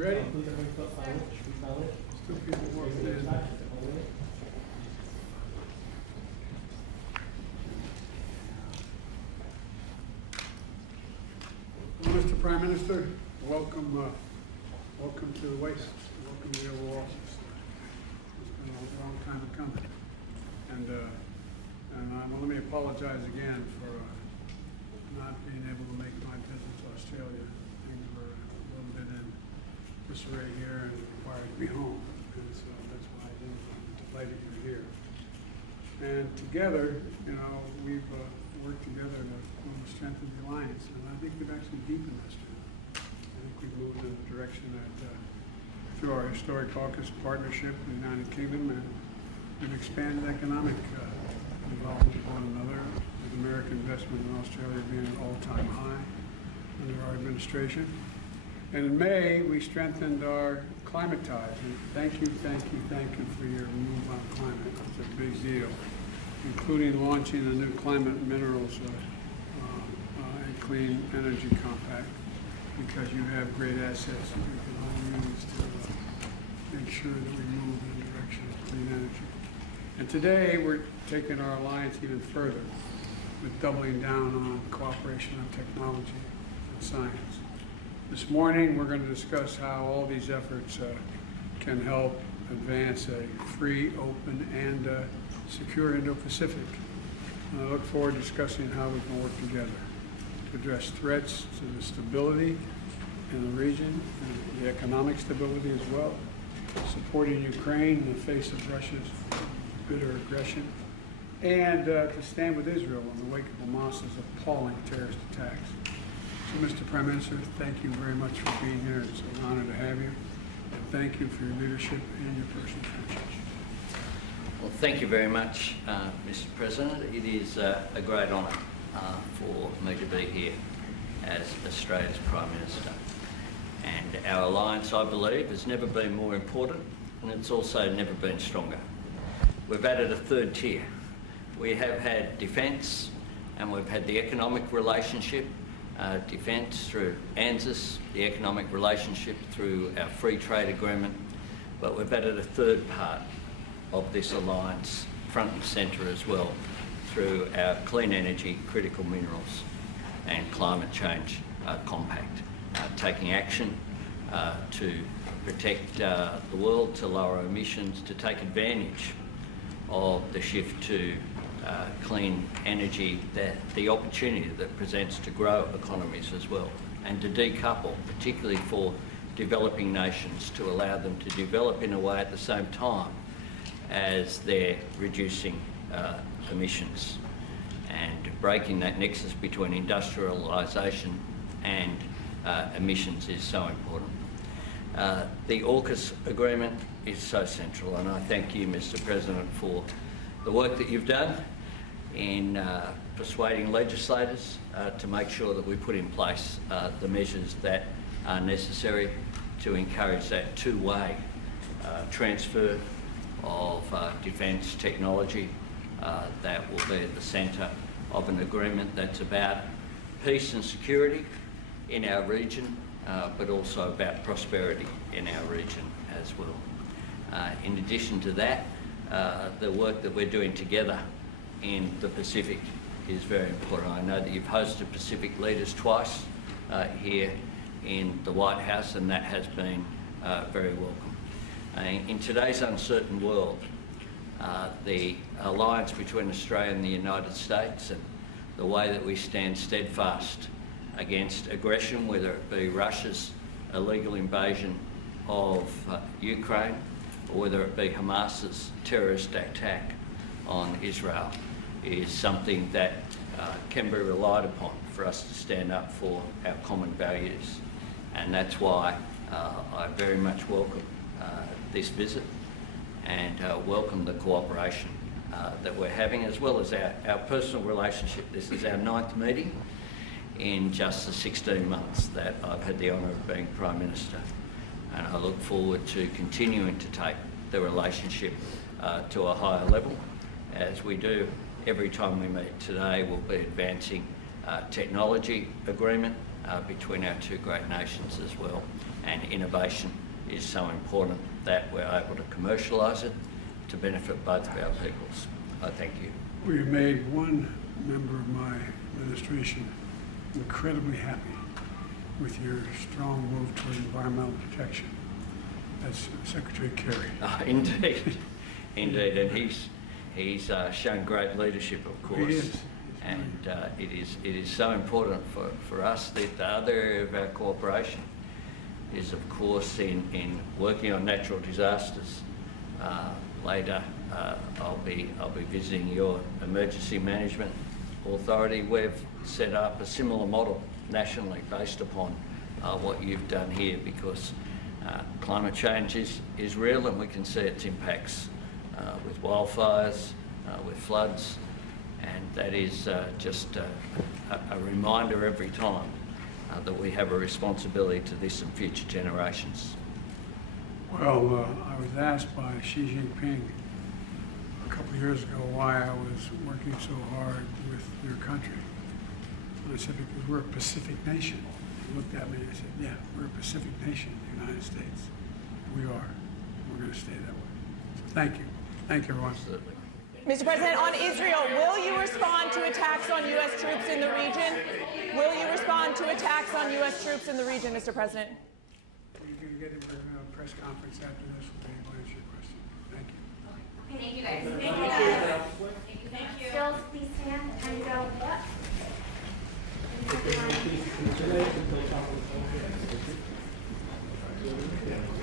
Ready? Still people working in. Well, Mr. Prime Minister, welcome to the Waste. Welcome to the Oval Office. It's been a long time coming. And well, let me apologize again for not being able to make my visit to Australia. Things were a little bit in disarray here and required to be home. And so that's why I didn't. I'm delighted you're here. And together, you know, we've worked together to strengthen the alliance. And I think we've actually deepened this. I think we've moved in the direction that through our historic AUKUS partnership with the United Kingdom, and we've expanded economic involvement with one another, with American investment in Australia being at an all-time high under our administration. And in May, we strengthened our climate ties. And thank you for your move on climate. It's a big deal, including launching a new climate and minerals and clean energy compact, because you have great assets that we can all use to make sure that we move in the direction of clean energy. And today, we're taking our alliance even further with doubling down on cooperation on technology and science. This morning, we're going to discuss how all these efforts can help advance a free, open, and secure Indo-Pacific. And I look forward to discussing how we can work together to address threats to the stability in the region, and the economic stability as well, supporting Ukraine in the face of Russia's bitter aggression, and to stand with Israel in the wake of Hamas's appalling terrorist attacks. So, Mr. Prime Minister, thank you very much for being here. It's an honor to have you. And thank you for your leadership and your personal friendships. Well, thank you very much, Mr. President. It is a great honour for me to be here as Australia's Prime Minister. And our alliance, I believe, has never been more important, and it's also never been stronger. We've added a third tier. We have had defence, and we've had the economic relationship, defence through ANZUS, the economic relationship through our free trade agreement, but we've added a third part of this alliance, front and centre as well, through our clean energy, critical minerals and climate change compact, taking action to protect the world, to lower emissions, to take advantage of the shift to clean energy, the opportunity that presents to grow economies as well, and to decouple, particularly for developing nations, to allow them to develop in a way at the same time as they're reducing emissions. And breaking that nexus between industrialisation and emissions is so important. The AUKUS agreement is so central, and I thank you, Mr. President, for the work that you've done in persuading legislators to make sure that we put in place the measures that are necessary to encourage that two-way transfer of defence technology that will be at the centre of an agreement that's about peace and security in our region, but also about prosperity in our region as well. In addition to that, the work that we're doing together in the Pacific is very important. I know that you've hosted Pacific leaders twice here in the White House, and that has been very welcome. In today's uncertain world, the alliance between Australia and the United States, and the way that we stand steadfast against aggression, whether it be Russia's illegal invasion of Ukraine, or whether it be Hamas's terrorist attack on Israel, is something that can be relied upon for us to stand up for our common values. And that's why I very much welcome this visit, and welcome the cooperation that we're having, as well as our personal relationship. This is our 9th meeting in just the 16 months that I've had the honour of being Prime Minister. And I look forward to continuing to take the relationship to a higher level, as we do every time we meet. Today we'll be advancing technology agreement between our two great nations as well. And innovation is so important that we're able to commercialise it to benefit both of our peoples. I thank you. We made one member of my administration incredibly happy with your strong move toward environmental protection. That's Secretary Kerry. Oh, indeed, indeed, and he's shown great leadership, of course. He is. And it is so important for us that the other area of our cooperation is, of course, in working on natural disasters. Later, I'll be visiting your emergency management authority. We've set up a similar model nationally based upon what you've done here, because climate change is real, and we can see its impacts with wildfires, with floods, and that is just a reminder every time that we have a responsibility to this and future generations. Well, I was asked by Xi Jinping a couple of years ago why I was working so hard with your country. And I said, because we're a Pacific nation. He looked at me and I said, yeah, we're a Pacific nation, the United States. We are. We're going to stay that way. So thank you. Thank you, everyone. Absolutely. Mr. President, on Israel, will you respond to attacks on U.S. troops in the region? Will you respond to attacks on U.S. troops in the region, Mr. President? You can get into a press conference after this. We'll be able to answer your question. Thank you. Okay, thank you guys. Thank you guys. Thank you. Still, please stand and go up. And have the line.